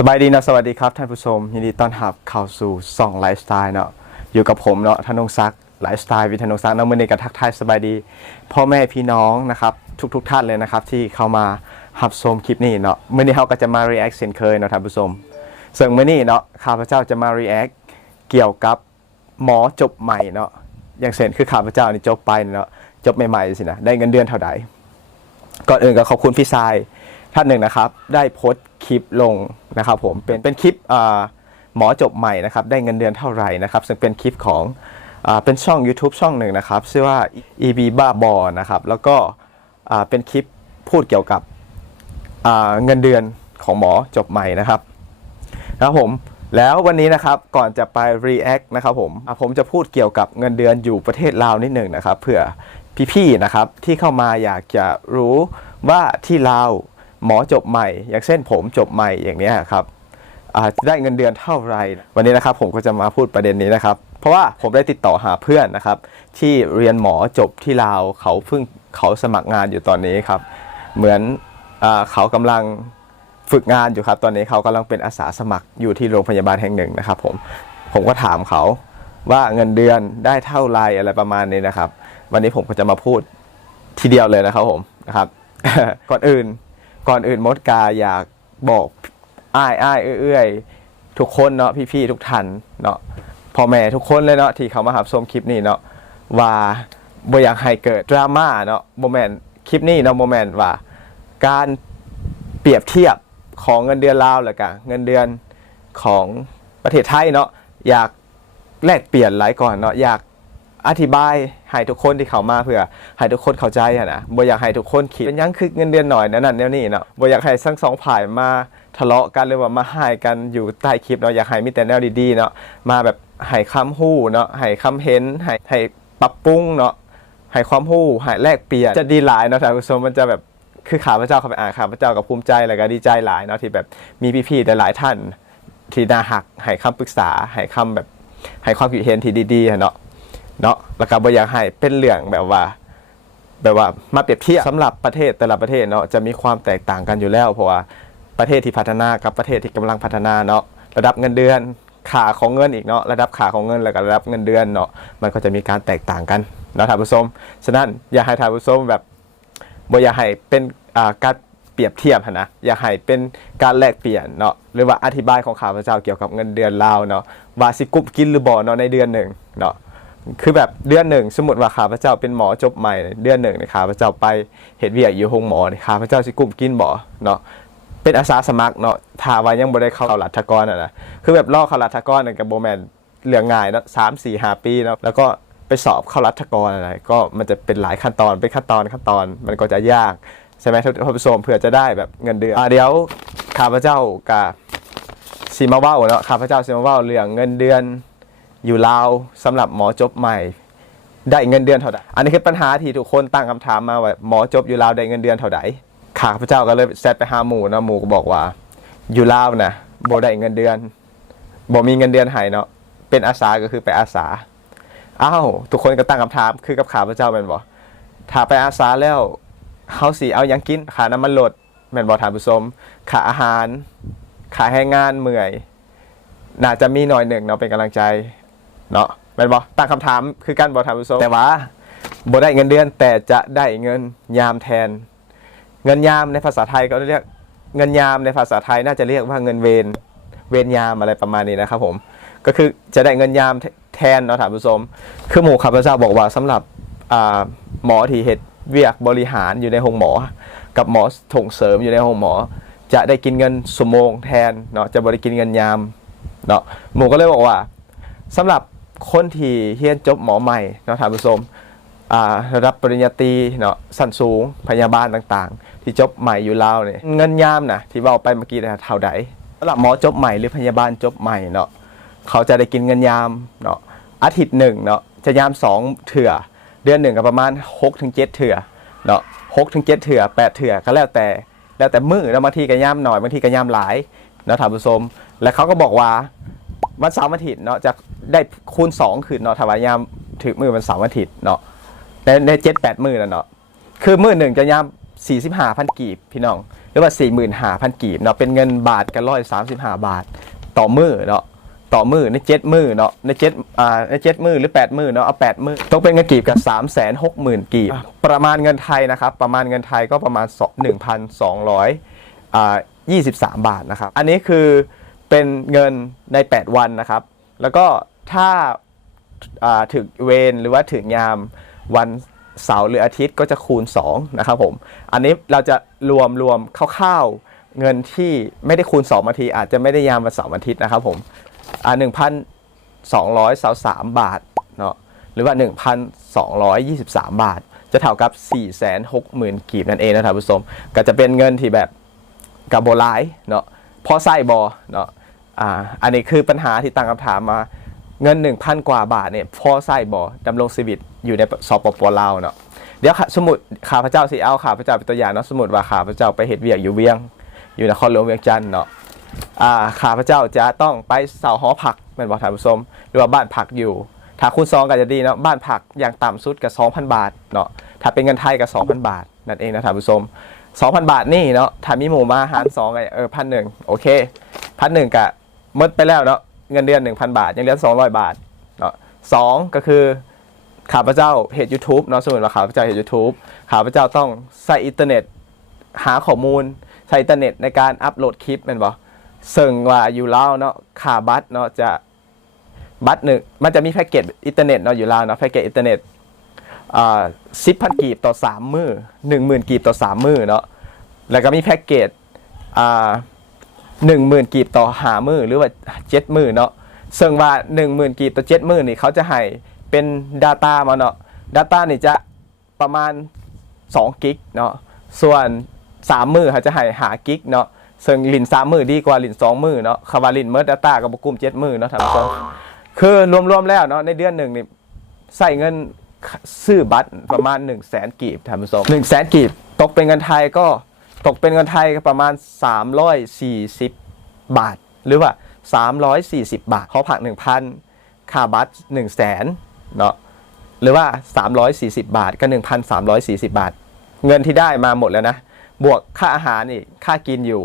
สบายดีนะสวัสดีครับท่านผู้ชม ยินดีต้อนรับเข้าสู่ส่องไลฟ์สไตล์เนาะอยู่กับผมเนาะธนงศักดิ์ไลฟ์สไตล์วิทยนงศักดิ์เนาะมื่อนี้ก็ทักทายสบายดี พ่อแม่พี่น้องนะครับ ทุกๆท่านเลยนะครับ ที่เข้ามาหับชมคลิปนี้เนาะมื่อนี้เขาก็จะมา react เช่นเคยเนาะท่านผู้ชมซึ่งมื่อนี้เนาะข้าพเจ้าจะมา react เกี่ยวกับหมอจบใหม่เนาะอย่างเช่นคือข้าพเจ้านี่จบไปเนาะจบใหม่ๆสินะได้เงินเดือนเท่าใดก่อนอื่นก็ขอบคุณพี่ทรายท่านหนึ่งนะครับ ได้โพสต์คลิปลง นะครับผมเป็นเป็นคลิปหมอจบใหม่นะครับได้เงินเดือนเท่าไหร่นะครับซึ่งเป็นคลิปของอเป็นช่อง YouTube ช่องหนึ่งนะครับชื่อว่า EB บ้าบอนะครับแล้วก็เป็นคลิปพูดเกี่ยวกับเงินเดือนของหมอจบใหม่นะครับนะครับผมแล้ววันนี้นะครับก่อนจะไป react นะครับผมผมจะพูดเกี่ยวกับเงินเดือนอยู่ประเทศลาวนิดหนึ่งนะครับเผื่อพี่ๆนะครับที่เข้ามาอยากจะรู้ว่าที่ลาว หมอจบใหม่ อย่างเช่นผมจบใหม่อย่างนี้ครับจะได้เงินเดือนเท่าไร วันนี้นะครับผมก็จะมาพูดประเด็นนี้นะครับ เพราะว่าผมได้ติดต่อหาเพื่อนนะครับ ที่เรียนหมอจบที่ลาวเขาเพิ่งเขาสมัครงานอยู่ตอนนี้ครับ เหมือนอเขากำลังฝึกงานอยู่ครับ ตอนนี้เขากำลังเป็นอาสาสมัครอยู่ที่โรงพยาบาลแห่งหนึ่งนะครับผมผมก็ถามเขาว่าเงินเดือนได้เท่าไรอะไรประมาณนี้นะครับ วันนี้ผมก็จะมาพูดทีเดียวเลยนะครับผมนะครับก่อนอื่น ก่อนอื่นมดกาอยากบอกอ้ายอ้ายเอื้อยทุกคนเนาะพี่ๆทุกท่านเนาะพ่อแม่ทุกคนเลยเนาะที่เขามาหับชมคลิปนี้เนาะว่าบ่อยากให้เกิดดราม่าเนาะโมเมนต์คลิปนี้เนาะโมเมนต์ว่า การเปรียบเทียบของเงินเดือนลาวแล้วกันเงินเดือนของประเทศไทยเนาะอยากแลกเปลี่ยนหลายก่อนเนาะอยาก อธิบายให้ทุกคนที่เขามาเพื่อให้ทุกคนเข้าใจอะนะบ่อยากให้ทุกคนคิดเป็นยังคือเงินเดือนหน่อยนั่นนั่นแนวนี้เนาะบ่อยากให้ทั้งสองฝ่ายมาทะเลาะกันหรือว่ามาให้กันอยู่ใต้คลิปเนาะอยากให้มีแต่แนวดีๆเนาะมาแบบให้คำฮู้เนาะให้คำเห็นให้ให้ปรับปรุงเนาะให้ความฮู้ให้แลกเปลี่ยนจะดีหลายเนาะท่านผู้ชมมันจะแบบคือข้าพเจ้าเขาไปอ่านข้าพเจ้ากับภูมิใจแล้วก็ดีใจหลายเนาะที่แบบมีพี่ๆแต่หลายท่าน ที่น่าหักให้คำปรึกษาให้คำแบบให้ความคิดเห็นที่ดีๆเนาะ เนาะแล้วก็บ่อยากให้เป็นเรื่องแบบว่า แบบว่ามาเปรียบเทียบสำหรับประเทศแต่ละประเทศเนาะจะมีความแตกต่างกันอยู่แล้ว เพราะว่าประเทศที่พัฒนากับประเทศที่กำลังพัฒนาเนาะระดับเงินเดือนขาของเงินอีกเนาะระดับขาของเงินแล้วก็ระดับเงินเดือนเนาะมันก็จะมีการแตกต่างกันเนาะท่านผู้ชมฉะนั้นอยากให้ท่านผู้ชมแบบบ่อยากให้เป็นอ่าการเปรียบเทียบหั้นนะอยากให้เป็นการแลกเปลี่ยนเนาะหรือว่าอธิบายของข้าพเจ้าเกี่ยวกับเงินเดือนลาวเนาะว่าสิกุบกินหรือบ่เนาะในเดือนหนึ่งเนาะ คือแบบเดือนหนึ่ง สมมติว่าข้าพเจ้าเป็นหมอจบใหม่ เดือนหนึ่งเนี่ยข้าพเจ้าไปเห็ดเวียกอยู่โรงหมอเนี่ยข้าพเจ้าสิกลุ่มกินบ่เนาะเป็นอาสาสมัครเนาะถ้าว่ายังบ่ได้เข้ารัฐกรอะนะคือแบบลอเข้ารัฐกรเนี่ยกับโบแมนเรื่องง่ายเนาะสามสี่ห้าปีเนาะแล้วก็ไปสอบเข้ารัฐกรอะไรก็มันจะเป็นหลายขั้นตอนเป็นขั้นตอนขั้นตอนมันก็จะยากใช่ไหมท่านผู้ชมเพื่อจะได้แบบเงินเดือนอะเดี๋ยวข้าพเจ้ากับซีมาว่าเนาะข้าพเจ้าซีมาว่าเรื่องเงินเดือน อยู่ลาวสำหรับหมอจบใหม่ ได้เงินเดือนเท่าไหร่อันนี้คือปัญหาที่ทุกคนตั้งคำถามมาว่าหมอจบอยู่ลาวได้เงินเดือนเท่าไหร่ข้าพเจ้าก็เลยแซดไปหาหมู่เนาะหมู่ก็บอกว่า อยู่ลาวนะบ่ได้เงินเดือนบ่มีเงินเดือนให้เนาะเป็นอาสาก็คือไปอาสาอ้าวทุกคนก็ตั้งคำถามคือกับข้าพเจ้าเป็นบ่ถ้าไปอาสาแล้วเฮาสิเอายังกินค่าน้ำมันรถแม่นบ่ท่านผู้ชมค่าอาหารค่าแรงงานเมื่อยน่าจะมีหน่อยหนึ่งเนาะเป็นกำลังใจ เนาะเป็นบอตั้งคำถามคือการบอถามผู้ชมแต่ว่าบ่ได้เงินเดือนแต่จะได้เงินยามแทน เงินยามในภาษาไทยก็เรียกเงินยามในภาษาไทยน่าจะเรียกว่าเงินเวรเวรยามอะไรประมาณนี้นะครับผมก็คือจะได้เงินยามแทนเนาะถามผู้ชมคือหมู่ข้าพเจ้าบอกว่าสำหรับหมอที่เฮ็ดเวียกบริหารอยู่ในห้องหมอ กับหมอส่งเสริมอยู่ในห้องหมอ จะได้กินเงินสมงแทนเนาะจะบริกินเงินยามเนาะหมูก็เลยบอกว่าสำหรับ คนที่เรียนจบหมอใหม่เนาะท่านผู้ชมระดับปริญญาตรีเนาะสั้นสูงพยาบาลต่างๆ ที่จบใหม่อยู่ลาวเนี่ยเงินยามนะที่บอกไปเมื่อกี้นะเท่าใดสำหรับหมอจบใหม่หรือพยาบาลจบใหม่เนาะเขาจะได้กินเงินยามเนาะอาทิตย์หนึ่งเนาะจะยามสองเถื่อ เดือนหนึ่งก็ประมาณ6ถึง7เถื่อเนาะ6ถึง7เถื่อ8เถื่อก็แล้วแต่ แล้วแต่มือแล้วบางทีก็ย่ามหน่อยบางทีก็ย่ามหลายเนาะท่านผู้ชมและเขาก็บอกว่า วันเสาร์อาทิตย์เนาะจะได้คูณ2คืนเนาะถวายยามถือมือวันเสาร์อาทิตย์เนาะในในเจ็ดแปดมือแล้วเนาะคือมือหนึ่งจะยามสี่สิบห้าพันกีบพี่น้อง หรือว่า4 5 0 0 0กีบเนาะเป็นเงินบาทกันร้อยสามสิบห้าบาท ต่อมือเนาะต่อมือในเจ็ดมือเนาะในเจ็ดอ่าในเจ็ดมือหรือแปดมือเนาะเอาแปดมือต้องเป็นเงินกีบกับสามแสนหกหมื่นกีบ ประมาณเงินไทยนะครับ ประมาณเงินไทยก็ประมาณสองหนึ่งพันสองร้อยอ่ายี่สิบสามบาทนะครับ อันนี้คือ เป็นเงินใน 8 วันนะครับ แล้วก็ถ้าาถึงเวรหรือว่าถึงยามวันเสาร์หรืออาทิตย์ก็จะคูณ 2 นะครับผม อันนี้เราจะรวมรวมคร่าวๆเงินที่ไม่ได้คูณ2บาที อาจจะไม่ได้ยามวันเสาร์อาทิตย์นะครับผมอ่าหนึ่งพันสองร้อยสาสามบาทเนาะหรือว่า 1,223 บาท จะเท่ากับ 460,000กีบนั่นเองนะครับผู้ชมก็จะเป็นเงินที่แบบกับโบหลเนาะพอไส้บอเนาะ อ่าอันนี้คือปัญหาที่ตั้งคำถามมา เงิน 1,000 กว่าบาทเนี่ยพอไส้บอดำรงชีวิตอยู่ในสปปลาวเนาะเดี๋ยวสมมุติข้าพเจ้าสิเอาข้าพเจ้าเป็นตัวอย่างเนาะสมมติว่าข้าพเจ้าไปเฮ็ดเวียกอยู่เวียง อยู่นครหลวงเวียงจันทน์เนาะอ่าข้าพเจ้าจะต้องไปเสาหอพักแม่นบ่ท่านผู้ชมหรือว่าบ้านพักอยู่ ถ้าคูณซองก็จะดีเนาะบ้านพักอย่างต่ำสุดก็2,000 บาทเนาะถ้าเป็นเงินไทยก็2,000 บาทนั่นเองนะท่านผู้ชม2,000 บาทนี่เนาะถ้ามีหมูมาหาร2ก็เออพันหนึ่งโอเคพันหนึ่งก็ห มดไปแล้วเนาะเงินเดือน 1,000 บาท ยังเหลือ 200 บาทเนาะสองก็คือข้าพเจ้าเพจ YouTube เนาะสมมติว่าข้าพเจ้าเพจ YouTube ข้าพเจ้าต้องใส่อินเทอร์เน็ต หาข้อมูล ใช้อินเทอร์เน็ตในการอัปโหลดคลิปแมันบ่ซึ่งว่าอยู่แล้วเนาะค่าบัตรเนาะจะบัตรหนึ่งมันจะมีแพ็กเกจอินเทอร์เน็ตเนาะอยู่แล้วเนาะแพ็กเกจอินเทอร์เน็ตอ่าสิบพันกีบต่อสามมือหนึ่งหมื่นกีบต่อสามมือเนาะแล้วก็มีแพ็กเกจอ่า หนึ่งหมื่นกีบต่อหามือหรือว่าเจ็ดมือเนาะซึ่งว่าหนึ่งหมื่นกีบต่อเจ็ดมือนี่เขาจะให้เป็น Data มาเนาะ Data นี่จะประมาณ2กิกเนาะส่วน3มือเขาจะให้หากิกเนาะซึ่งลิน3มือดีกว่าลิน2มือเนาะคาวาลินเมิร์ดตากับบกุม7มือเนาะท่านผู้ชมคือรวมๆแล้วเนาะในเดือนหนึ่งนี่ใส่เงินซื้อบัตรประมาณ1 0 0 0 0แสนกีบท่านผู้ชม1 0 0 0 0แสนกีบตกเป็นเงินไทยก็ ตกเป็นเงินไทยประมาณ 340 บาท หรือว่า 340 บาทเขาผัก 1,000ค่าบัตร1 0 0 0 0แสนเนาะหรือว่า 340 บาทก็1,340 บาท เงินที่ได้มาหมดแล้วนะ บวกค่าอาหารอีกค่ากินอยู่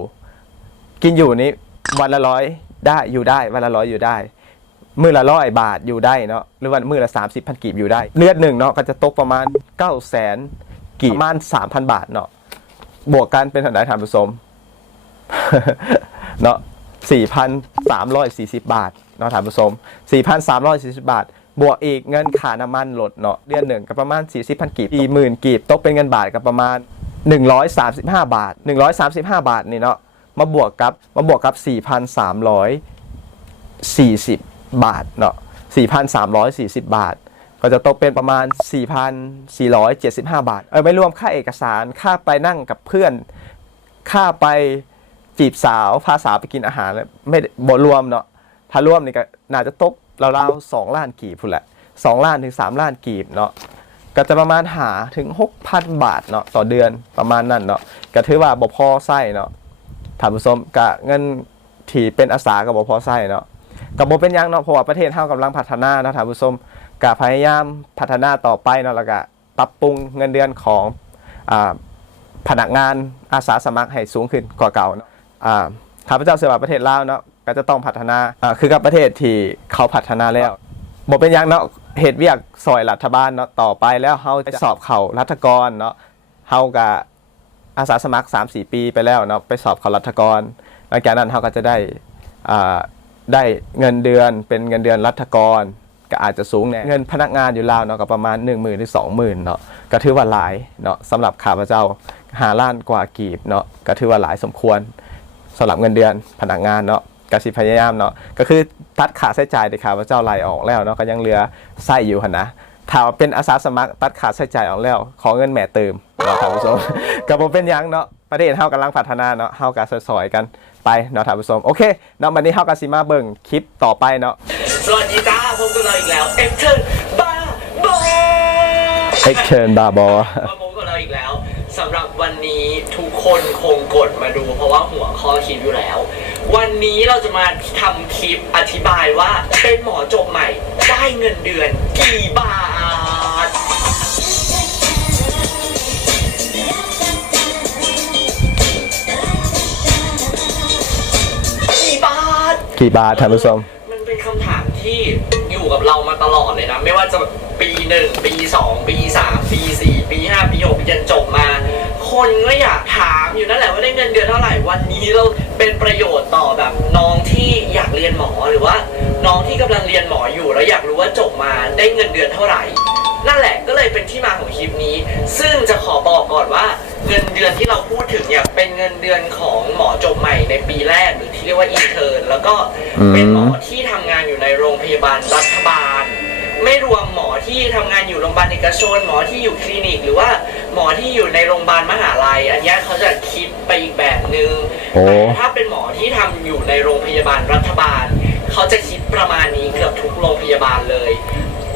กินอยู่นี้วันละร้อยได้อยู่ได้วันละร้อยอยู่ได้มือละร้อยบาทอยู่ได้เนาะหรือวันมือละ 30 พันกีบอยู่ได้ เลือดหนึ่งเนาะก็จะตกประมาณ 9 0 0แสนกีบประมาณ 3,000 บาทเนาะ บวกกันเป็นเท่าไหร่ทานผู้ชมเนาะ4,340 บาทเนาะท่านผู้ชม4,340 บาท บวกอีกเงินค่าน้ำมันลดเนาะเดือนหนึ่งก็ประมาณ 40,000 กีบ40,000 กีบตกเป็นเงินบาทก็ประมาณ 135 บาท 135 บาทนี่เนาะมาบวกกับมาบวกกับ 4,340 บาทเนาะ4,340 บาท ก็จะตกเป็นประมาณ 4,475 บาท เออไม่รวมค่าเอกสาร ค่าไปนั่งกับเพื่อน ค่าไปจีบสาว พาสาวไปกินอาหาร ไม่บ่รวมเนาะ ถ้ารวมนี่ก็น่าจะตกราวๆสองล้านกีบพุ่นแหละสองล้านถึงสามล้านกีบเนาะ ก็จะประมาณหาถึง 6,000 บาทเนาะต่อเดือนประมาณนั้นเนาะ ก็ถือว่าบ่พอไส้เนาะถามผู้ชมกะเงินที่เป็นอาสากับบ่พอไส้เนาะกับบ่เป็นยังเนาะ เพราะว่าประเทศเฮากำลังพัฒนาเนาะถามผู้ชม กะพยายามพัฒนาต่อไปเนาะแล้วก็ปรับปรุงเงินเดือนของอพนักงานอาสาสมัครให้สูงขึ้นกว่าเก่าเนาะอ่าข้าพเจ้าเสือว่าประเทศลาวเนาะก็จะต้องพัฒนาอ่าคือกับประเทศที่เขาพัฒนาแล้วบอกเป็นหยังเนาะเหตุเวียกซอยรัฐบาลเนาะต่อไปแล้วเฮาจะสอบเขารัฐกรเนาะเฮากับอาสาสมัคร 3-4 ปีไปแล้วเนาะไปสอบเขารัฐกรหลังจากนั้นเฮาก็จะได้อ่าได้เงินเดือนเป็นเงินเดือนรัฐกร ก็อาจจะสูงแน่เงินพนักงานอยู่ลาวเนาะก็ประมาณ 1 0,000หรือ20,000เนาะก็ถือว่าหลายเนาะสำหรับข้าพเจ้าหาล้านกว่ากีบเนาะก็ถือว่าหลายสมควรสำหรับเงินเดือนพนักงานเนาะก็สิพยายามเนาะก็คือตัดขาใช้จ่ายแต่ขาพระเจ้าไล่ออกแล้วเนาะก็ยังเหลือไส้อยู่หนนะถ้าเป็นอาสาสมัครตัดขาดใช้จ่ายออกแล้ว ขอเงินแม่เติมเนาะท่านผู้ชมก็บ่เป็นยังเนาะประเทศเฮากำลังพัฒนาเนาะเฮาก็ซอยๆกันไปเนาะท่านผู้ชมโอเคเนาะวันนี้เฮาก็สิมาเบิ่งคลิปต่อไปเนาะ สวัสดีจ้าพบกับเราอีกแล้วเอ็กเทิร์นบาบอเอ็กเทิร์นบาบอ มาพบกับเราอีกแล้วสำหรับวันนี้ทุกคนคงกดมาดู เพราะว่าหัวข้อคิดอยู่แล้ว วันนี้เราจะมาทำคลิปอธิบายว่าเป็นหมอจบใหม่ ได้เงินเดือนกี่บาท กี่บาทท่านผู้ชม เรามาตลอดเลยนะ ไม่ว่าจะปีหนึ่งปีสองปีสามปีสี่ปีห้าปีหกปีจนจบมา คนก็อยากถามอยู่นั่นแหละว่าได้เงินเดือนเท่าไหร่วันนี้เราเป็นประโยชน์ต่อแบบน้องที่อยากเรียนหมอหรือว่า น้องที่กำลังเรียนหมออยู่แล้วอยากรู้ว่าจบมาได้เงินเดือนเท่าไหร่ นั่นแหละก็เลยเป็นที่มาของคลิปนี้ ซึ่งจะขอบอกก่อนว่าเงินเดือนที่เราพูดถึงเนี่ยเป็นเงินเดือนของหมอจบใหม่ในปีแรกหรือที่เรียกว่าอินเทอร์แล้วก็เป็นหมอที่ทำงานอยู่ในโรงพยาบาลรัฐบาล ไม่รวมหมอที่ทำงานอยู่โรงพยาบาลเอกชนหมอที่อยู่คลินิก หรือว่าหมอที่อยู่ในโรงพยาบาลมหาลัย อันเนี้ยเขาจะคิดไปอีกแบบนึงโอ้ แต่ถ้าเป็นหมอที่ทำอยู่ในโรงพยาบาลรัฐบาล เขาจะคิดประมาณนี้เกือบทุกโรงพยาบาลเลย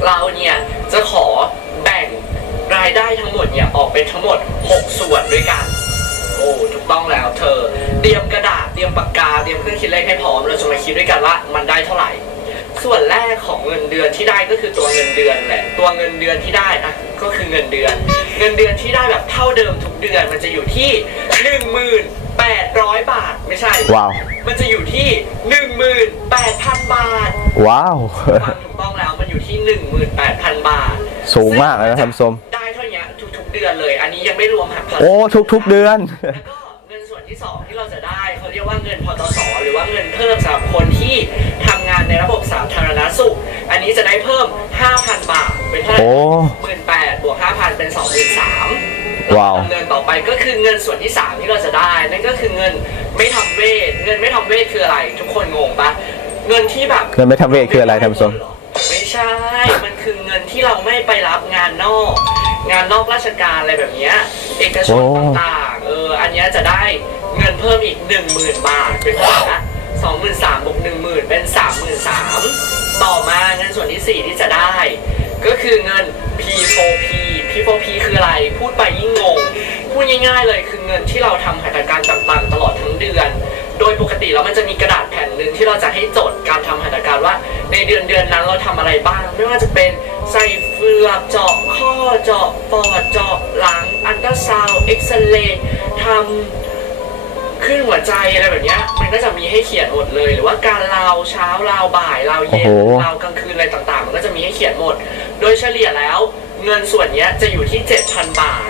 เราเนี่ยจะขอแบ่งรายได้ทั้งหมดเนี่ยออกเป็นทั้งหมด 6 ส่วนด้วยกัน โอ้ถูกต้องแล้วเธอ เตรียมกระดาษเตรียมปากกาเตรียมเครื่องคิดเลขให้พร้อมเราจะมาคิดด้วยกันว่ามันได้เท่าไหร่ ส่วนแรกของเงินเดือนที่ได้ก็คือตัวเงินเดือนแหละ ตัวเงินเดือนที่ได้อะก็คือเงินเดือน เงินเดือนที่ได้แบบเท่าเดิมทุกเดือนมันจะอยู่ที่1,800 บาทไม่ใช่ ว้าว มันจะอยู่ที่ 18,000 บาทว้าว ความถูกต้องแล้วมันอยู่ที่ 18,000 บาทสูงมากเลยนะท่านผู้ชม ได้เท่านี้ทุกๆเดือนเลย อันนี้ยังไม่รวมหักภาษี โอ้ทุกๆเดือน แล้วก็เงินส่วนที่สองที่เราจะได้เขาเรียกว่าเงินพตสหรือว่าเงินเพิ่มสำหรับคนที่ทำงานในระ นนี้จะได้เพิ่ม 5,000 บาท เป็นเท่าไหร่โอ้หมื่นแปดบวก5,000 เป็น23,000ว้าวดำเนินต่อไปก็คือเงินส่วนที่ 3 ที่เราจะได้ นั่นก็คือเงินไม่ทำเวท เงินไม่ทำเวทคืออะไร ทุกคนงงปะเงินที่แบบเงินไม่ทำเวทคืออะไรท่านผู้ชมไม่ใช่ มันคือเงินที่เราไม่ไปรับงานนอก งานนอกราชการอะไรแบบเนี้ยเอกชนโอ้ต่างๆ เออ อันเนี้ยจะได้เงินเพิ่มอีก 10,000 บาท เป็นเท่าไหร่นะ23,000บวก10,000 เป็น 33,000 ต่อมาเงินส่วนที่ 4 ที่จะได้ ก็คือเงิน P4P P4P คืออะไร พูดไปยิ่งงง พูดง่ายๆเลยคือเงินที่เราทำหัตถการต่างๆ ตลอดทั้งเดือน โดยปกติแล้วมันจะมีกระดาษแผ่นหนึ่งที่เราจะให้จดการทำหัตถการว่า ในเดือนเดือนนั้นเราทำอะไรบ้าง ไม่ว่าจะเป็นใส่เฟือกเจาะข้อเจาะปอดเจาะหลังอันตราซาวเอ็กซเรย์ทำ ขึ้นหัวใจอะไรแบบเนี้ยมันก็จะมีให้เขียนหมดเลย หรือว่าการลาวเช้าลาวบ่ายลาวเย็นโอ้โห ลาวกลางคืนอะไรต่างๆ มันก็จะมีให้เขียนหมด โดยเฉลี่ยแล้ว เงินส่วนเนี้ยจะอยู่ที่ 7,000 บาท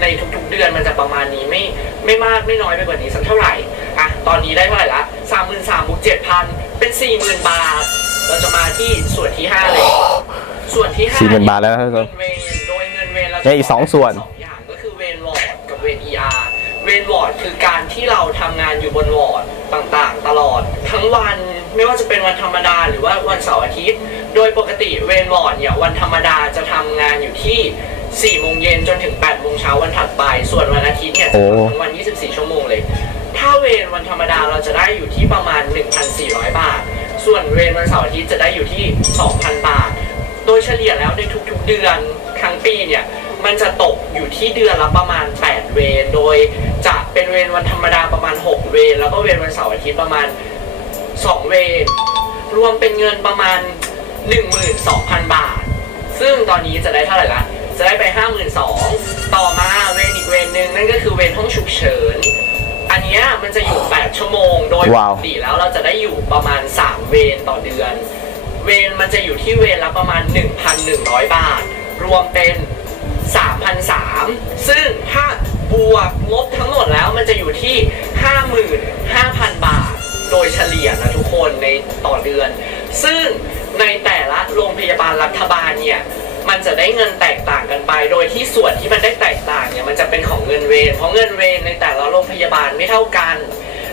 ในทุกๆเดือนมันจะประมาณนี้ไม่ไม่มากไม่น้อยไปกว่านี้สักเท่าไหร่อะตอนนี้ได้เท่าไหร่ละสามหมื่นสามบวกเจ็ดพันเป็นสี่หมื่นบาท เราจะมาที่ส่วนที่ห้าเลย ส่วนที่ห้า40,000บาทแล้วนะท่านผู้ชเงิมนเวรโดยเงินเวรเราเนี่ยอีกสองส่วน สองอย่าง เวรวอร์ดคือการที่เราทำงานอยู่บนวอร์ดต่างๆ ตลอด ทั้งวันไม่ว่าจะเป็นวันธรรมดาหรือว่าวันเสาร์อาทิตย์ โดยปกติเวรวอร์ดเนี่ยวันธรรมดาจะทำงานอยู่ที่4โมงเย็นจนถึง8โมงเช้าวันถัดไป ส่วนวันอาทิตย์เนี่ยจะโอ้ทำทั้งวัน 24 ชั่วโมงเลย ถ้าเวรวันธรรมดาเราจะได้อยู่ที่ประมาณ 1,400 บาท ส่วนเวรวันเสาร์อาทิตย์จะได้อยู่ที่ 2,000 บาท โดยเฉลี่ยแล้วในทุกๆเดือนทั้งปีเนี่ยมันจะตกอยู่ที่เดือนละประมาณ 8 เวรโดยจะ เป็นเวรวันธรรมดาประมาณ 6 เวรแล้วก็เวรวันเสาร์อาทิตย์ประมาณ 2 เวรรวมเป็นเงินประมาณ 12,000 บาท ซึ่งตอนนี้จะได้เท่าไหร่ละจะได้ไป 52,000ต่อมาเวรอีกเวรหนึ่งนั่นก็คือเวรห้องฉุกเฉิน อันเนี้ยมันจะอยู่ 8 ชั่วโมง โดยปว้าวกติแล้วเราจะได้อยู่ประมาณ 3 เวรต่อเดือน เวรมันจะอยู่ที่เวรละประมาณ 1,100 บาท รวมเป็น 3,300ซึ่งถ้าบวกลบทั้งหมดแล้วมันจะอยู่ที่ 55,000 บาท โดยเฉลี่ยนะทุกคนในต่อเดือน ซึ่งในแต่ละโรงพยาบาลรัฐบาลเนี่ยมันจะได้เงินแตกต่างกันไป โดยที่ส่วนที่มันได้แตกต่างเนี่ยมันจะเป็นของเงินเวรเพราะเงินเวรในแต่ละโรงพยาบาลไม่เท่ากัน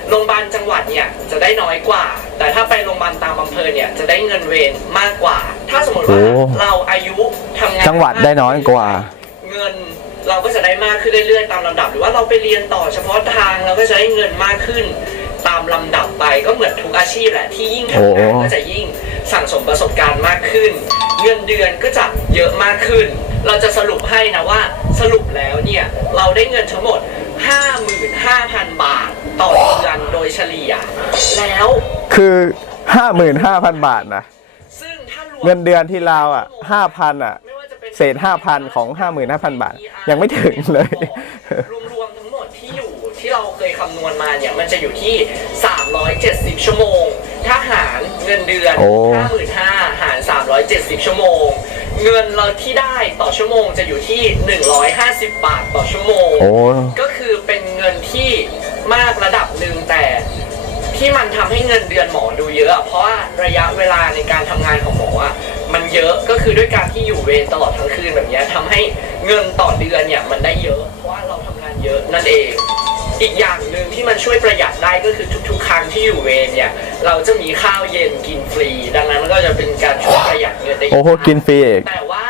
โรงพยาบาลจังหวัดเนี่ยจะได้น้อยกว่า แต่ถ้าไปโรงพยาบาลตามอำเภอเนี่ยจะได้เงินเวรมากกว่า ถ้าสมมติว่าโอ้เราอายุทำงานจังหวัดได้น้อยกว่า เงิน เราก็จะได้มากขึ้นเรื่อยๆตามลำดับ หรือว่าเราไปเรียนต่อเฉพาะทางเราก็จะได้เงินมากขึ้น ตามลำดับไปก็เหมือนทุกอาชีพแหละที่ยิ่งทำงานโอ้ก็จะยิ่งสั่งสมประสบการณ์มากขึ้น เงินเดือนก็จะเยอะมากขึ้น เราจะสรุปให้นะว่าสรุปแล้วเนี่ยเราได้เงินทั้งหมด 55,000 บาทต่อเดือนโดยเฉลี่ย แล้วคือ55,000 บาทนะ ซึ่งถ้ารวมเงินเดือนที่เราอะ5,000อะไม่ว่าจะ เป็นเศษ 5,000 ของ 55,000 บาท ยังไม่ถึงเลย รวมๆทั้งหมดที่อยู่ที่เราเคยคำนวณมาเนี่ยมันจะอยู่ที่ 370 ชั่วโมง ถ้าหารเงินเดือน โอ้ 55,000หาร 370 ชั่วโมง เงินเราที่ได้ต่อชั่วโมงจะอยู่ที่ 150 บาทต่อชั่วโมง โอ้ ก็คือเป็นเงินที่มากระดับหนึ่งแต่ที่มันทำให้เงินเดือนหมอดูเยอะอะเพราะว่าระยะเวลาในการทำงานของหมออะ มันเยอะก็คือด้วยการที่อยู่เวรตลอดทั้งคืนแบบเนี้ยทำให้เงินต่อเดือนเนี่ยมันได้เยอะเพราะว่าเราทำงานเยอะนั่นเอง อีกอย่างหนึ่งที่มันช่วยประหยัดได้ก็คือทุกๆ ครั้งที่อยู่เวรเนี่ยเราจะมีข้าวเย็นกินฟรี ดังนั้นมันก็จะเป็นการช่วยประหยัดเงินได้อีโอ้โหกินฟรีเอกแต่ว่า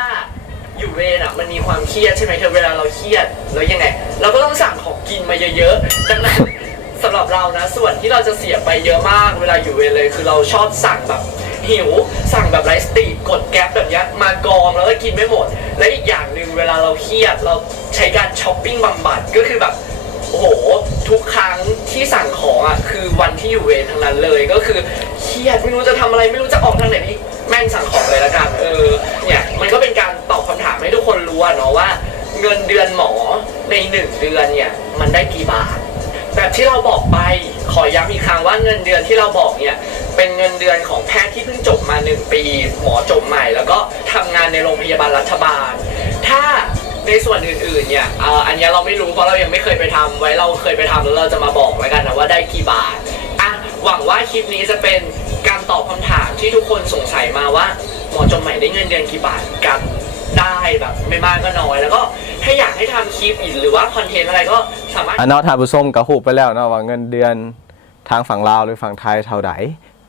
อยู่เวรอะมันมีความเครียดใช่ไหมเธอเวลาเราเครียดแล้วยังไง เราก็ต้องสั่งของกินมาเยอะๆดังนั้นสำหรับเรานะส่วนที่เราจะเสียไปเยอะมากเวลาอยู่เวรเลย คือเราชอบสั่งแบบ หิว สั่งแบบไลฟ์สตรีทกดแก๊ปแบบเนี้ยมากองแล้วก็กินไม่หมด และอีกอย่างหนึ่งเวลาเราเครียดเราใช้การช้อปปิ้งบำบัดก็คือแบบโอ้โหทุกครั้งที่สั่งของอะคือวันที่อยู่เวรทั้งนั้นเลยก็คือเครียดไม่รู้จะทำอะไรไม่รู้จะออกทางไหนนี่แม่งสั่งของเลยละกันเออเนี่ยมันก็เป็นการตอบคำถามให้ทุกคนรู้เนาะว่า เงินเดือนหมอในหนึ่งเดือนเนี่ยมันได้กี่บาทแบบที่เราบอกไปขอย้ำอีกครั้งว่าเงินเดือนที่เราบอกเนี่ย เป็นเงินเดือนของแพทย์ที่เพิ่งจบมา 1 ปี หมอจบใหม่ แล้วก็ทำงานในโรงพยาบาลรัฐบาล ถ้าในส่วนอื่นๆเนี่ยเอ่ออันเนี้ยเราไม่รู้เพราะเรายังไม่เคยไปทำไว้เราเคยไปทำแล้วเราจะมาบอกแล้วกันนะว่าได้กี่บาทอะหวังว่าคลิปนี้จะเป็นการตอบคำถามที่ทุกคนสงสัยมาว่า หมอจบใหม่ได้เงินเดือนกี่บาทกันได้แบบไม่มากก็น้อย แล้วก็ถ้าอยากให้ทำคลิปอีกหรือว่าคอนเทนต์อะไรก็สามารถ อันเนอทานผู้ชมกับหูไปแล้วเนาะว่าเงินเดือนทางฝั่งลาวหรือฝั่งไทยเท่าไหร่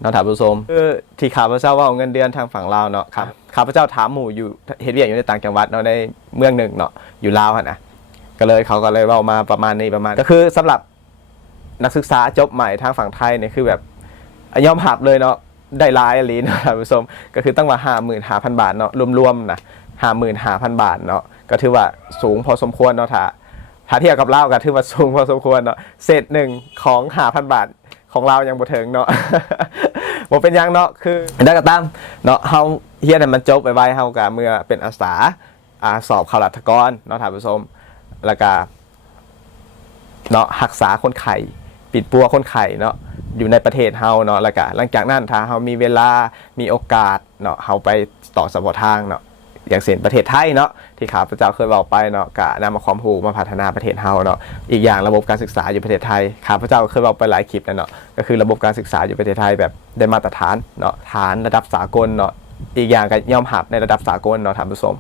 เนาะทานผู้ชมคือที่ข้าพเจ้าว่าเงินเดือนทางฝั่งลาวเนาะครับข้าพเจ้าถามหมู่อยู่เฮ็ดเวียกอยู่ในต่างจังหวัดเนาะในเมืองหนึ่งเนาะอยู่ลาวหั่นนะก็เลยเขาก็เลยเว่ามาประมาณนี้ประมาณ ก็คือสำหรับนักศึกษาจบใหม่ทางฝั่งไทยเนี่ยคือแบบยอมหับเลยเนาะได้หลายอหลีเนาะท่านผู้ชมก็คือตั้งว่าห้าหมื่นห้าพันบาทเนาะรวมๆนะห้าหมื่นห้าพันบาทเนาะก็ถือว่าสูงพอสมควรเนาะถ้าถ้าเทียบกับเราก็ถือว่าสูงพอสมควรเนาะเศษหนึ่งของหาพันบาท ของเรายังบ่ถึงเนาะบ่เป็นหยังเนาะคือได้ก็ตามเนาะเฮาเฮียนให้มันจบไปไว้เฮาก็เมื่อเป็นอาสาอาสอบเข้ารัฐกรเนาะท่านผู้ชมแล้วก็เนาะรักษาคนไข้ปิดปัวคนไข้เนาะอยู่ในประเทศเฮาเนาะแล้วก็หลังจากนั้นถ้าเฮามีเวลามีโอกาสเนาะเฮาไปต่อสมอทางเนาะ อย่างเช่นประเทศไทยเนาะที่ข้าพเจ้าเคยบอกไปเนาะกะนำมาความรู้มาพัฒนาประเทศเฮาเนาะอีกอย่างระบบการศึกษาอยู่ประเทศไทยข้าพเจ้าเคยบอกไปหลายคลิปแล้วเนาะก็คือระบบการศึกษาอยู่ประเทศไทยแบบได้มาตรฐานเนาะฐานระดับสากลเนาะอีกอย่างก็ยอมหับในระดับสากลเนาะท่านผู้ชม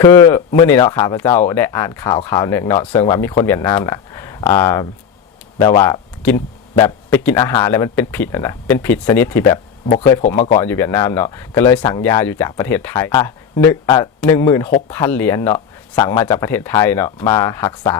คือเมื่อนี้เนาะข้าพเจ้าได้อ่านข่าวข่าวหนึ่งเนาะเซึ่งว่ามีคนเวียดนามนะอ่าแบบว่ากินแบบไปกินอาหารแล้วมันเป็นผิดนะเป็นผิดชนิดที่แบบ บ่เคยผมมาก่อนอยู่เวียดนามเนาะก็เลยสั่งยาอยู่จากประเทศไทยอะหนึ่งอะหนึ่งหมื่นหกพันเหรียญเนาะสั่งมาจากประเทศไทยเนาะมารักษา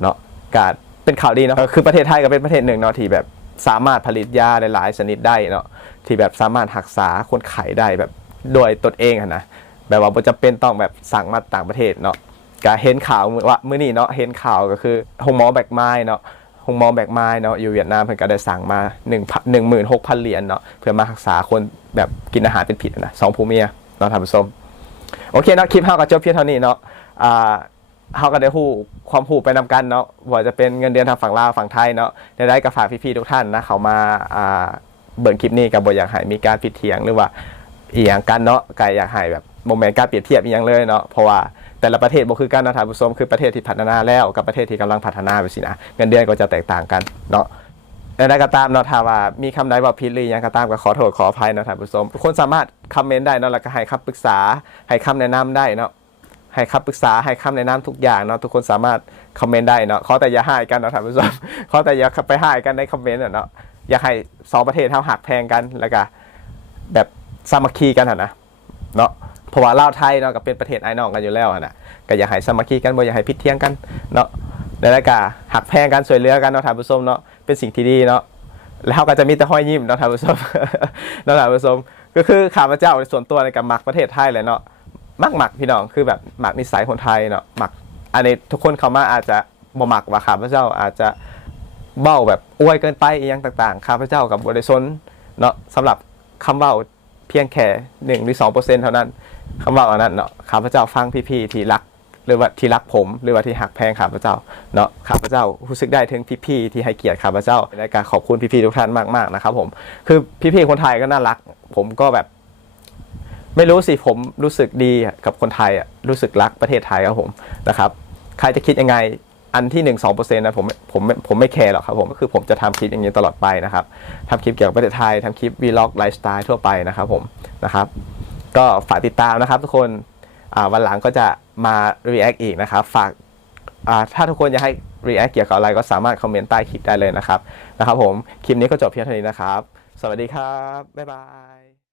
เนาะกาเป็นข่าวดีเนาะคือประเทศไทยก็เป็นประเทศหนึ่งเนาะที่แบบสามารถผลิตยาหลายๆชนิดได้เนาะที่แบบสามารถรักษาคนไข้ได้แบบโดยตนเองนะแบบว่าจำเป็นต้องแบบสั่งมาต่างประเทศเนาะก็เห็นข่าวว่ามื้อนี้เนาะเห็นข่าวก็คือหงหมอแบกไม้เนาะ หงมอแบกไม้เนาะอยู่เวียดนามเพิ่อนก็ได้สั่งมา1 1 6 0 0 0เหรียญเนาะเพื่อมารักษาคนแบบกินอาหารเป็นผิดนะสองผู้เมียเนาะท่านผู้ชมโอเคเนาะคลิปเฮาก็จบเพียงเท่านี้เนาะอ่าเฮาก็ได้ฮู้ความฮู้ไปนำกันเนาะว่าจะเป็นเงินเดือนทางฝั่งลาวฝั่งไทยเนาะได้ได้กับฝากพี่ๆทุกท่านนะเขามาอ่าเบิ่งคลิปนี้ก็บ่อยากให้มีการผิดเถียงหรือว่าอีหยังกันเนาะก็อยากให้แบบบ่แม่นการเปรียบเทียบอีหยังเลยเนาะเพราะว่า แต่ละประเทศบ่คือกันนะท่านผู้ชมคือประเทศที่พัฒนาแล้วกับประเทศที่กำลังพัฒนาไปสินะเงินเดือนก็จะแตกต่างกันเนาะแต่ใดก็ตามเนาะถ้าว่ามีคำใดว่าผิดหรือยังก็ตามก็ขอโทษขออภัยนาะท่านผู้ชมทุกคนสามารถคอมเมนต์ได้เนาะแล้วก็ให้คำปรึกษาให้คำแนะนำได้เนาะให้คำปรึกษาให้คำแนะนำทุกอย่างเนาะทุกคนสามารถคอมเมนต์ได้เนาะขอแต่อย่าให้กันนาะท่านผู้ชมขอแต่อย่าไปให้กันในคอมเมนต์เนาะอย่าให้สองประเทศเท่าหักแพงกันแล้วก็แบบสามัคคีกันอะนะเนาะ ราะว่าลาวไทยเนาะก็เป็นประเทศไอ้น้องกันอยู่แล้วอะนะก็อยากให้สามัคคีกันบ่อยากให้พิดเที่ยงกันเนาะแล้วก็หักแพงกันช่วยเหลือกันเนาะท่านผู้ชมเนาะเป็นสิ่งที่ดีเนาะแล้วก็จะมีแต่ห้อยยิ้มเนาะท่านผู้ชมเนาะท่านผู้ชมก็คือข้าพเจ้าในส่วนตัวในการมักประเทศไทยเลยเนาะมักหมักพี่น้องคือแบบหมักนิสัยคนไทยเนาะหมักอันนี้ทุกคนเขามาอาจจะบ่หมักว่าข้าพเจ้าอาจจะเบ้าแบบอวยเกินไปอีหยังต่างๆข้าพเจ้ากับบริสนเนาะสำหรับคำเบ้าเพียงแค่หนึ่งหรือสองเปอร์เซ็นต์เท่านั้น คำเบ้าอันนั้นเนาะข้าพเจ้าฟังพี่ๆที่รักหรือว่าที่รักผมหรือว่าที่หักแพงข้าพเจ้าเนาะข้าพเจ้ารู้สึกได้ถึงพี่ๆที่ให้เกียรติข้าพเจ้าและการขอบคุณพี่ๆทุกท่านมากๆนะครับผมคือพี่ๆคนไทยก็น่ารัก ผมก็แบบ ไม่รู้สิผมรู้สึกดีกับคนไทยอะรู้สึกรักประเทศไทยครับผมนะครับ ใครจะคิดยังไงอันที่หนึ่งสองเปอร์เซ็นต์นะผมผมผมไม่แคร์หรอกครับผมก็คือผมจะทำคลิปอย่างนี้ตลอดไปนะครับทำคลิปเกี่ยวกับประเทศไทยทำคลิปวีล็อกไลฟ์สไตล์ทั่วไปนะครับผมนะครับ ก็ฝากติดตามนะครับทุกคนวันหลังก็จะมา react อีกนะครับ ฝากถ้าทุกคนอยากให้ react เกี่ยวกับอะไรก็สามารถคอมเมนต์ใต้คลิปได้เลยนะครับนะครับผมคลิปนี้ก็จบเพียงเท่านี้นะครับ สวัสดีครับ บ๊ายบาย